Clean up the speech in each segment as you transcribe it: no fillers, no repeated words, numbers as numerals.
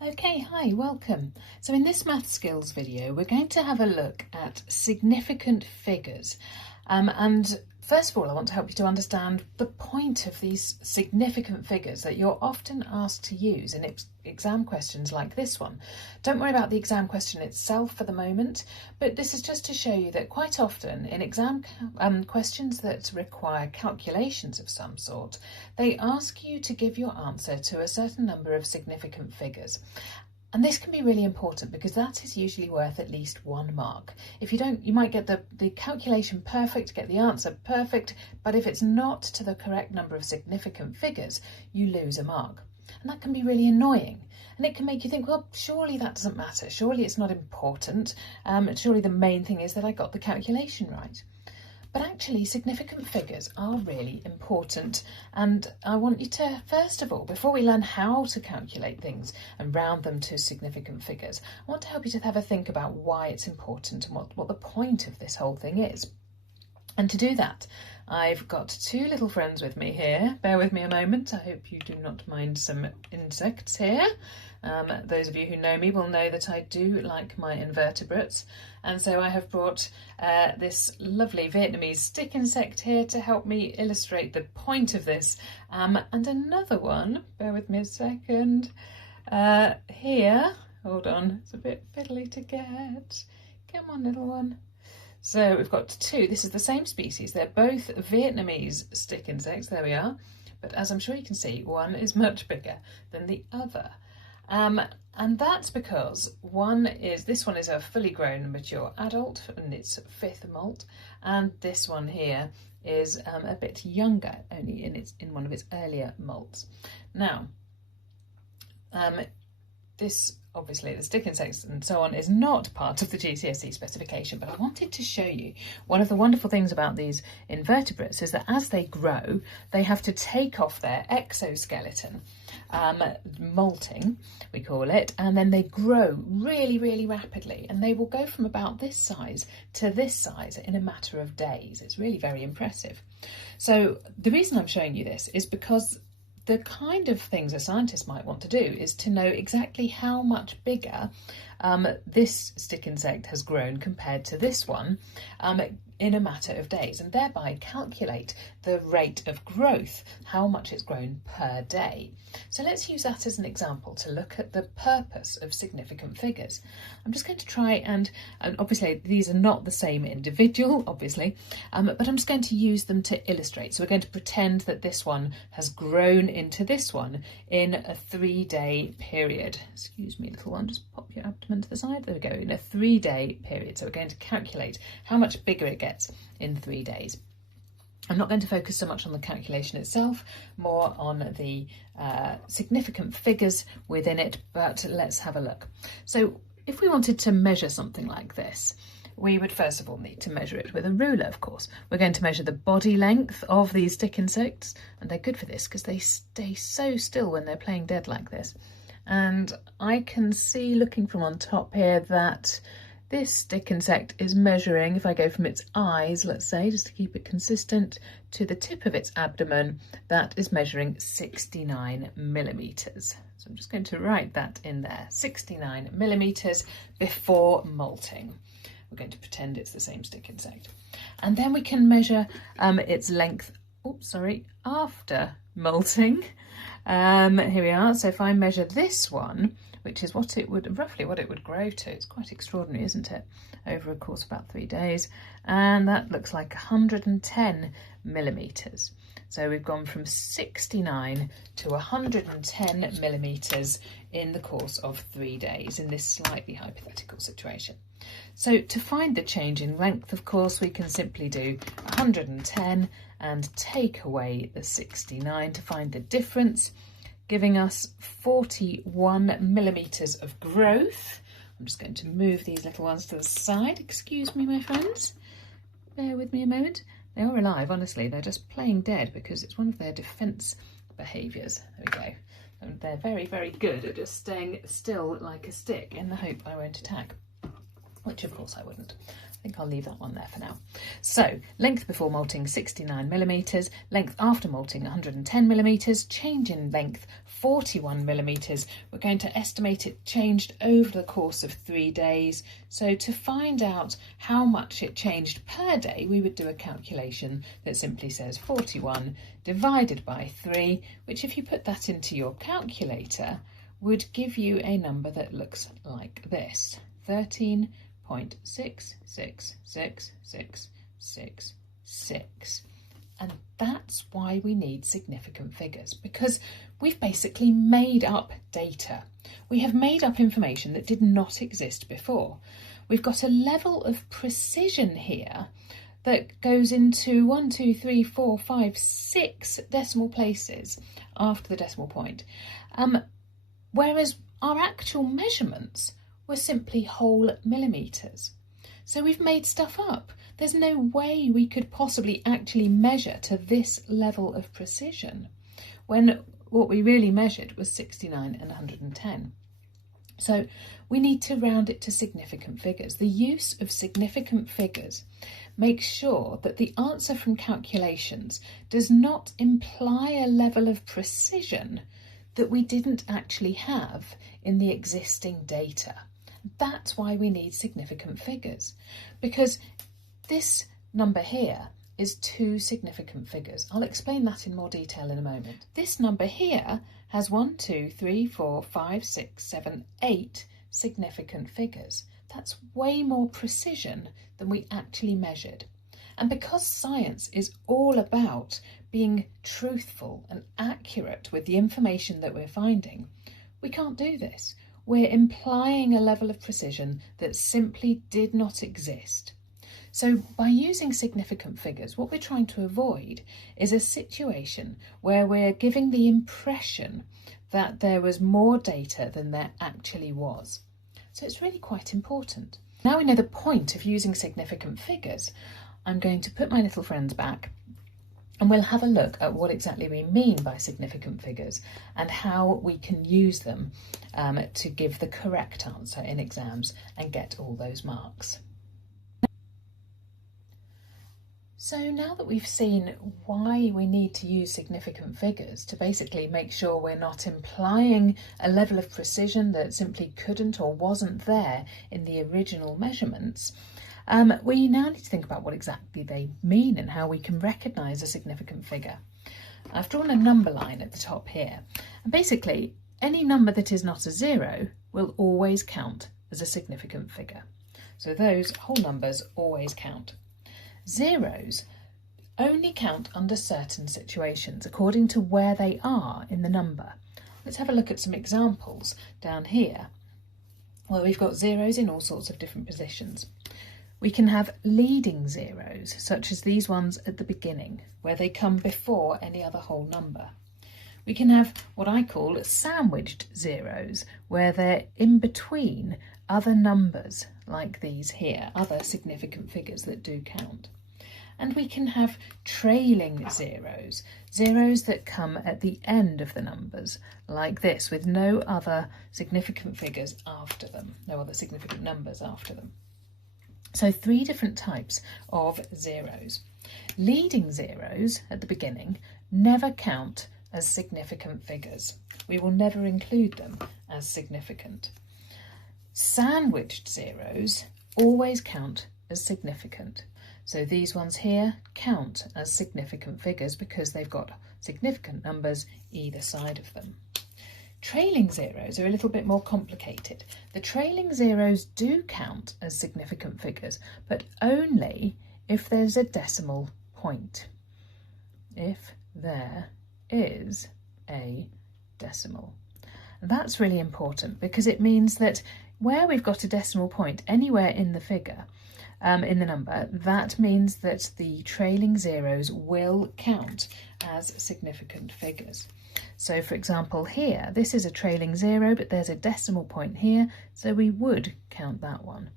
Okay, hi, welcome. So in this math skills video, we're going to have a look at significant figures. And first of all, I want to help you to understand the point of these significant figures that you're often asked to use in exam questions like this one. Don't worry about the exam question itself for the moment, but this is just to show you that quite often in exam questions that require calculations of some sort, they ask you to give your answer to a certain number of significant figures. And this can be really important because that is usually worth at least 1 mark. If you don't, you might get the calculation perfect, get the answer perfect, but if it's not to the correct number of significant figures, you lose a mark. And that can be really annoying. And it can make you think, well, surely that doesn't matter. Surely it's not important. Surely the main thing is that I got the calculation right. But actually, significant figures are really important. And I want you to, first of all, before we learn how to calculate things and round them to significant figures, I want to help you to have a think about why it's important and what the point of this whole thing is. And to do that, I've got 2 little friends with me here. Bear with me a moment. I hope you do not mind some insects here. Those of you who know me will know that I do like my invertebrates. And so I have brought this lovely Vietnamese stick insect here to help me illustrate the point of this. And another one, bear with me a second, here. Hold on, it's a bit fiddly to get. Come on, little one. So we've got 2. This is the same species. They're both Vietnamese stick insects. There we are. But as I'm sure you can see, one is much bigger than the other. And that's because this one is a fully grown mature adult and it's 5th molt, and this one here is a bit younger, only in one of its earlier molts. Now, this obviously the stick insects and so on is not part of the GCSE specification, but I wanted to show you one of the wonderful things about these invertebrates is that as they grow, they have to take off their exoskeleton, molting we call it, and then they grow really, really rapidly, and they will go from about this size to this size in a matter of days. It's really very impressive. So the reason I'm showing you this is because the kind of things a scientist might want to do is to know exactly how much bigger this stick insect has grown compared to this one in a matter of days, and thereby calculate the rate of growth, how much it's grown per day. So let's use that as an example to look at the purpose of significant figures. I'm just going to try and obviously these are not the same individual, obviously, but I'm just going to use them to illustrate. So we're going to pretend that this one has grown into this one in a 3-day period. Excuse me, little one, just pop your abdomen to the side. There we go, in a 3-day period. So we're going to calculate how much bigger it gets in 3 days. I'm not going to focus so much on the calculation itself, more on the significant figures within it, but let's have a look. So if we wanted to measure something like this, we would first of all need to measure it with a ruler, of course. We're going to measure the body length of these stick insects, and they're good for this because they stay so still when they're playing dead like this. And I can see, looking from on top here, that this stick insect is measuring, if I go from its eyes, let's say, just to keep it consistent, to the tip of its abdomen, that is measuring 69 millimetres. So I'm just going to write that in there, 69 millimetres before molting. We're going to pretend it's the same stick insect. And then we can measure its length, after molting. Here we are. So if I measure this one, which is roughly what it would grow to. It's quite extraordinary, isn't it? Over a course of about 3 days. And that looks like 110 millimetres. So we've gone from 69 to 110 millimetres in the course of 3 days in this slightly hypothetical situation. So to find the change in length, of course, we can simply do 110 and take away the 69 to find the difference, giving us 41 millimetres of growth. I'm just going to move these little ones to the side. Excuse me, my friends. Bear with me a moment. They are alive, honestly. They're just playing dead because it's one of their defence behaviours. There we go. And they're very, very good at just staying still like a stick in the hope I won't attack. which of course I wouldn't. I think I'll leave that one there for now. So length before molting 69 millimetres, length after molting 110 millimetres, change in length 41 millimetres. We're going to estimate it changed over the course of 3 days. So to find out how much it changed per day, we would do a calculation that simply says 41 divided by 3, which if you put that into your calculator would give you a number that looks like this: 13.6666666. And that's why we need significant figures, because we've basically made up data. We have made up information that did not exist before. We've got a level of precision here that goes into 1, 2, 3, 4, 5, 6 decimal places after the decimal point. Whereas our actual measurements were simply whole millimetres. So we've made stuff up. There's no way we could possibly actually measure to this level of precision when what we really measured was 69 and 110. So we need to round it to significant figures. The use of significant figures makes sure that the answer from calculations does not imply a level of precision that we didn't actually have in the existing data. That's why we need significant figures, because this number here is 2 significant figures. I'll explain that in more detail in a moment. This number here has 1, 2, 3, 4, 5, 6, 7, 8 significant figures. That's way more precision than we actually measured. And because science is all about being truthful and accurate with the information that we're finding, we can't do this. We're implying a level of precision that simply did not exist. So by using significant figures, what we're trying to avoid is a situation where we're giving the impression that there was more data than there actually was. So it's really quite important. Now we know the point of using significant figures, I'm going to put my little friends back and we'll have a look at what exactly we mean by significant figures and how we can use them to give the correct answer in exams and get all those marks. So now that we've seen why we need to use significant figures to basically make sure we're not implying a level of precision that simply couldn't or wasn't there in the original measurements, we now need to think about what exactly they mean and how we can recognise a significant figure. I've drawn a number line at the top here, and basically any number that is not a 0 will always count as a significant figure. So those whole numbers always count. Zeros only count under certain situations according to where they are in the number. Let's have a look at some examples down here where we've got zeros in all sorts of different positions. We can have leading zeros, such as these ones at the beginning, where they come before any other whole number. We can have what I call sandwiched zeros, where they're in between other numbers like these here, other significant figures that do count. And we can have trailing zeros, zeros that come at the end of the numbers, like this, with no other significant figures after them, no other significant numbers after them. So 3 different types of zeros. Leading zeros at the beginning never count as significant figures. We will never include them as significant. Sandwiched zeros always count as significant. So these ones here count as significant figures because they've got significant numbers either side of them. Trailing zeros are a little bit more complicated. The trailing zeros do count as significant figures, but only if there's a decimal point. If there is a decimal. And that's really important because it means that where we've got a decimal point anywhere in the figure, in the number, that means that the trailing zeros will count as significant figures. So for example here, this is a trailing 0, but there's a decimal point here, so we would count that one.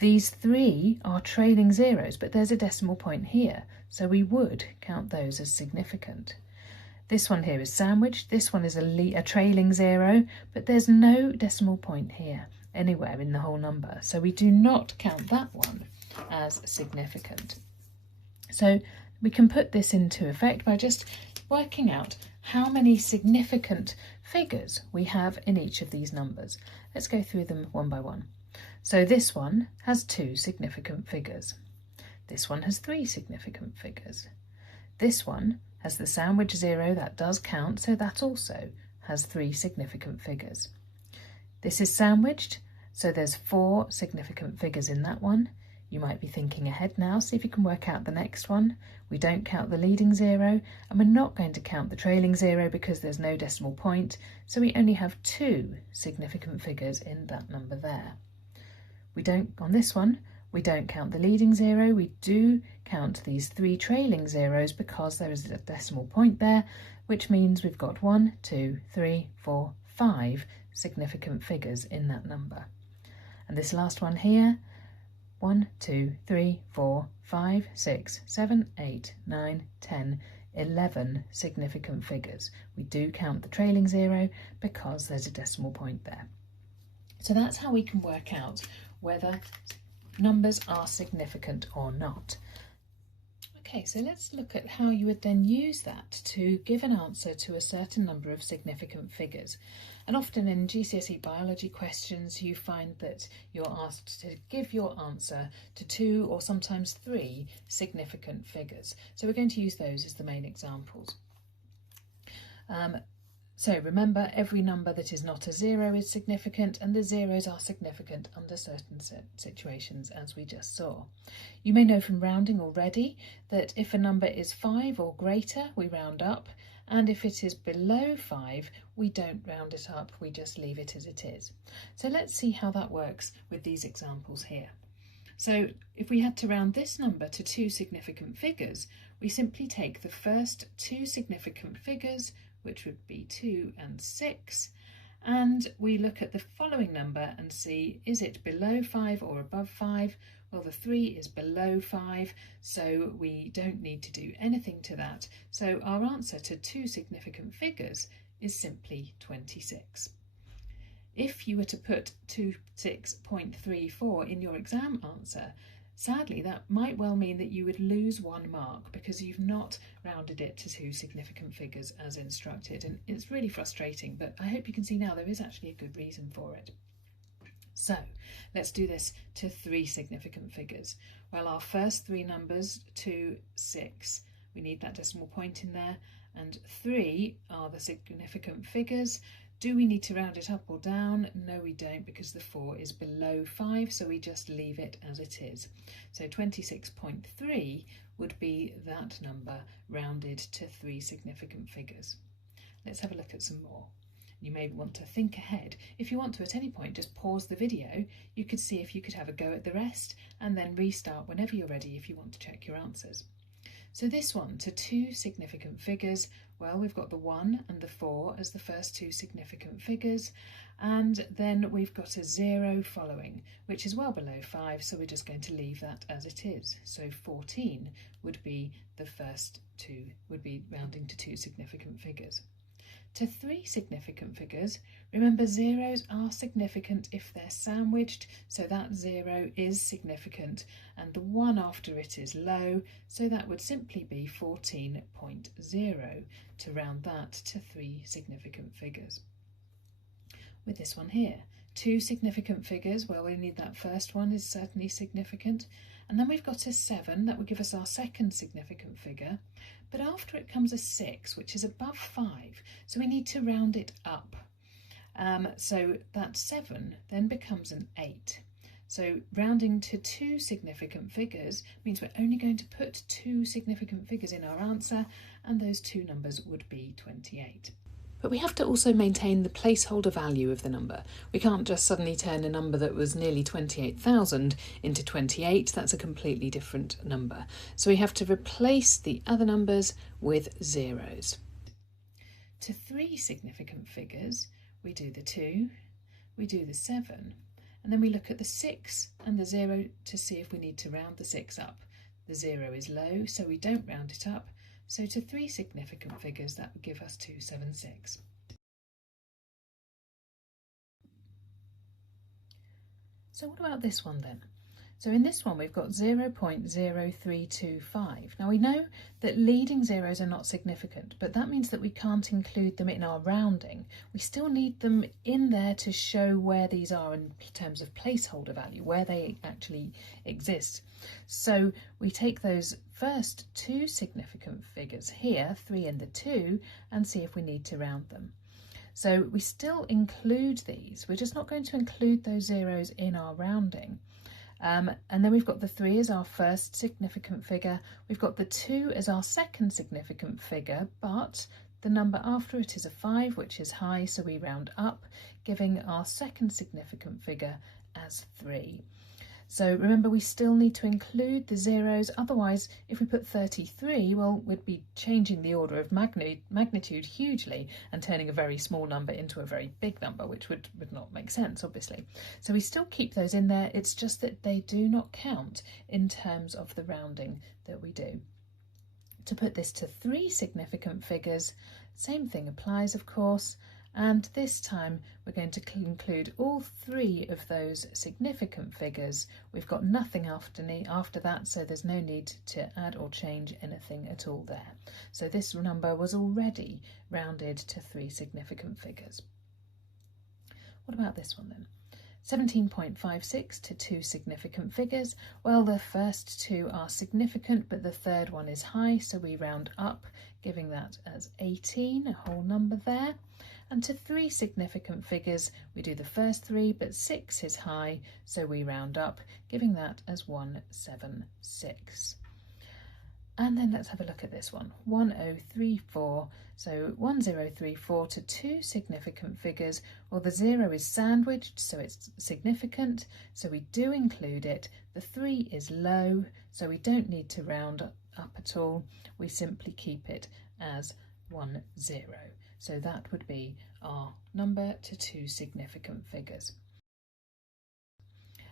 These 3 are trailing zeros, but there's a decimal point here, so we would count those as significant. This one here is sandwiched, this one is a trailing 0, but there's no decimal point here. anywhere in the whole number. So we do not count that one as significant. So we can put this into effect by just working out how many significant figures we have in each of these numbers. Let's go through them one by one. So this one has 2 significant figures. This one has 3 significant figures. This one has the sandwich 0, that does count, so that also has 3 significant figures. This is sandwiched, so there's 4 significant figures in that one. You might be thinking ahead now, see if you can work out the next one. We don't count the leading 0, and we're not going to count the trailing 0 because there's no decimal point, so we only have 2 significant figures in that number there. On this one, we don't count the leading 0, we do count these 3 trailing zeros because there is a decimal point there, which means we've got 1, 2, 3, 4, 5 significant figures in that number. And this last one here, 1, 2, 3, 4, 5, 6, 7, 8, 9, 10, 11 significant figures. We do count the trailing 0 because there's a decimal point there. So that's how we can work out whether numbers are significant or not. Okay, so let's look at how you would then use that to give an answer to a certain number of significant figures. And often in GCSE biology questions you find that you're asked to give your answer to 2 or sometimes 3 significant figures. So we're going to use those as the main examples. So remember, every number that is not a 0 is significant, and the zeros are significant under certain situations, as we just saw. You may know from rounding already that if a number is 5 or greater, we round up, and if it is below 5, we don't round it up, we just leave it as it is. So let's see how that works with these examples here. So if we had to round this number to 2 significant figures, we simply take the first 2 significant figures, which would be 2 and 6, and we look at the following number and see, is it below 5 or above 5? Well, the 3 is below 5, so we don't need to do anything to that. So our answer to 2 significant figures is simply 26. If you were to put 26.34 in your exam answer, sadly, that might well mean that you would lose 1 mark because you've not rounded it to 2 significant figures as instructed. And it's really frustrating, but I hope you can see now there is actually a good reason for it. So let's do this to 3 significant figures. Well, our first 3 numbers, 2, 6, we need that decimal point in there, and 3 are the significant figures. Do we need to round it up or down? No, we don't, because the 4 is below 5, so we just leave it as it is. So 26.3 would be that number rounded to 3 significant figures. Let's have a look at some more. You may want to think ahead. If you want to at any point, just pause the video. You could see if you could have a go at the rest and then restart whenever you're ready if you want to check your answers. So this one, to 2 significant figures, well, we've got the 1 and the 4 as the first 2 significant figures, and then we've got a 0 following, which is well below 5, so we're just going to leave that as it is. So 14 would be the first 2, would be rounding to 2 significant figures. To 3 significant figures, remember zeros are significant if they're sandwiched, so that 0 is significant, and the 1 after it is low, so that would simply be 14.0 to round that to 3 significant figures. With this one here, 2 significant figures, well, we need that first one is certainly significant, and then we've got a 7, that would give us our second significant figure, but after it comes a 6, which is above 5, so we need to round it up. So that 7 then becomes an 8. So rounding to 2 significant figures means we're only going to put 2 significant figures in our answer, and those 2 numbers would be 28. But we have to also maintain the placeholder value of the number. We can't just suddenly turn a number that was nearly 28,000 into 28. That's a completely different number. So we have to replace the other numbers with zeros. To 3 significant figures, we do the 2, we do the 7, and then we look at the 6 and the 0 to see if we need to round the 6 up. The 0 is low, so we don't round it up. So to 3 significant figures, that would give us 276. So what about this one then? So in this one we've got 0.0325. Now we know that leading zeros are not significant, but that means that we can't include them in our rounding. We still need them in there to show where these are in terms of placeholder value, where they actually exist. So we take those first two significant figures here, 3 and the 2, and see if we need to round them. So we still include these, we're just not going to include those zeros in our rounding. And then we've got the 3 as our first significant figure, we've got the 2 as our second significant figure, but the number after it is a 5, which is high, so we round up, giving our second significant figure as 3. So remember, we still need to include the zeros, otherwise if we put 33, well, we'd be changing the order of magnitude hugely and turning a very small number into a very big number, which would not make sense, obviously. So we still keep those in there, it's just that they do not count in terms of the rounding that we do. To put this to 3 significant figures, same thing applies, of course, and this time we're going to include all 3 of those significant figures. We've got nothing after that, so there's no need to add or change anything at all there. So this number was already rounded to 3 significant figures. What about this one then? 17.56 to 2 significant figures. Well, the first 2 are significant, but the third one is high, so we round up, giving that as 18, a whole number there. And to 3 significant figures, we do the first 3, but 6 is high, so we round up, giving that as 176. And then let's have a look at this one, 1034. So 1034 to 2 significant figures. Well, the 0 is sandwiched, so it's significant, so we do include it. The 3 is low, so we don't need to round up at all. We simply keep it as 10. So that would be our number to 2 significant figures.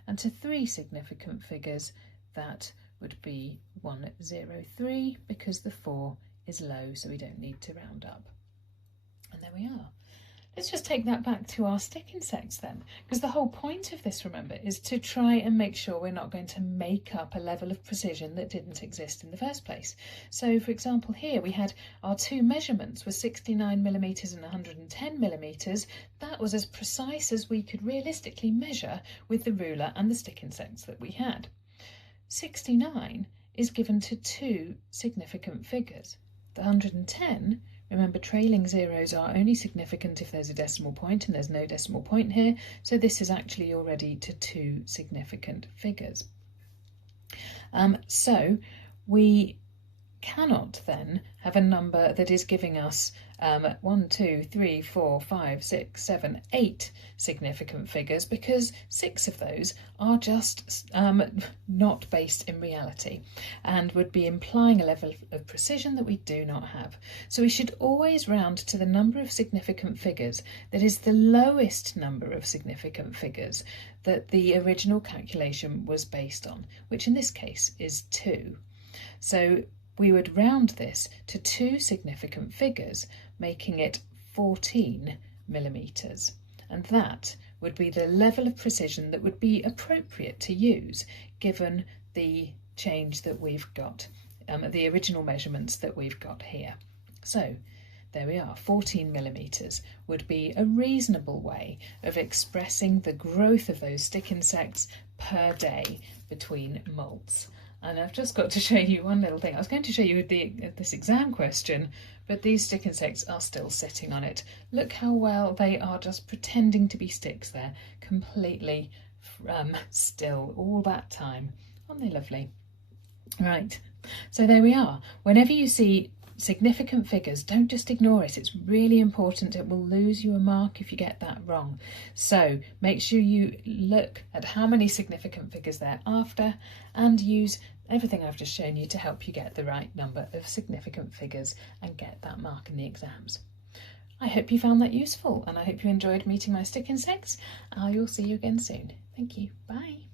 And to 3 significant figures, that would be 103, because the 4 is low, so we don't need to round up. And there we are. Let's just take that back to our stick insects then, because the whole point of this, remember, is to try and make sure we're not going to make up a level of precision that didn't exist in the first place. So for example, here we had our 2 measurements were 69 millimeters and 110 millimeters. That was as precise as we could realistically measure with the ruler and the stick insects that we had. 69 is given to 2 significant figures. The 110, remember, trailing zeros are only significant if there's a decimal point, and there's no decimal point here, so this is actually already to 2 significant figures. So we cannot then have a number that is giving us 1, 2, 3, 4, 5, 6, 7, 8 significant figures, because 6 of those are just not based in reality and would be implying a level of precision that we do not have. So we should always round to the number of significant figures that is the lowest number of significant figures that the original calculation was based on, which in this case is 2. So we would round this to 2 significant figures, making it 14 millimeters. And that would be the level of precision that would be appropriate to use given the change that we've got, the original measurements that we've got here. So there we are, 14 millimeters would be a reasonable way of expressing the growth of those stick insects per day between moults. And I've just got to show you one little thing. I was going to show you this exam question, but these stick insects are still sitting on it. Look how well they are just pretending to be sticks there, completely still all that time. Aren't they lovely? Right, so there we are. Whenever you see significant figures, don't just ignore it. It's really important. It will lose you a mark if you get that wrong. So make sure you look at how many significant figures they're after and use everything I've just shown you to help you get the right number of significant figures and get that mark in the exams. I hope you found that useful, and I hope you enjoyed meeting my stick insects. I will see you again soon. Thank you. Bye.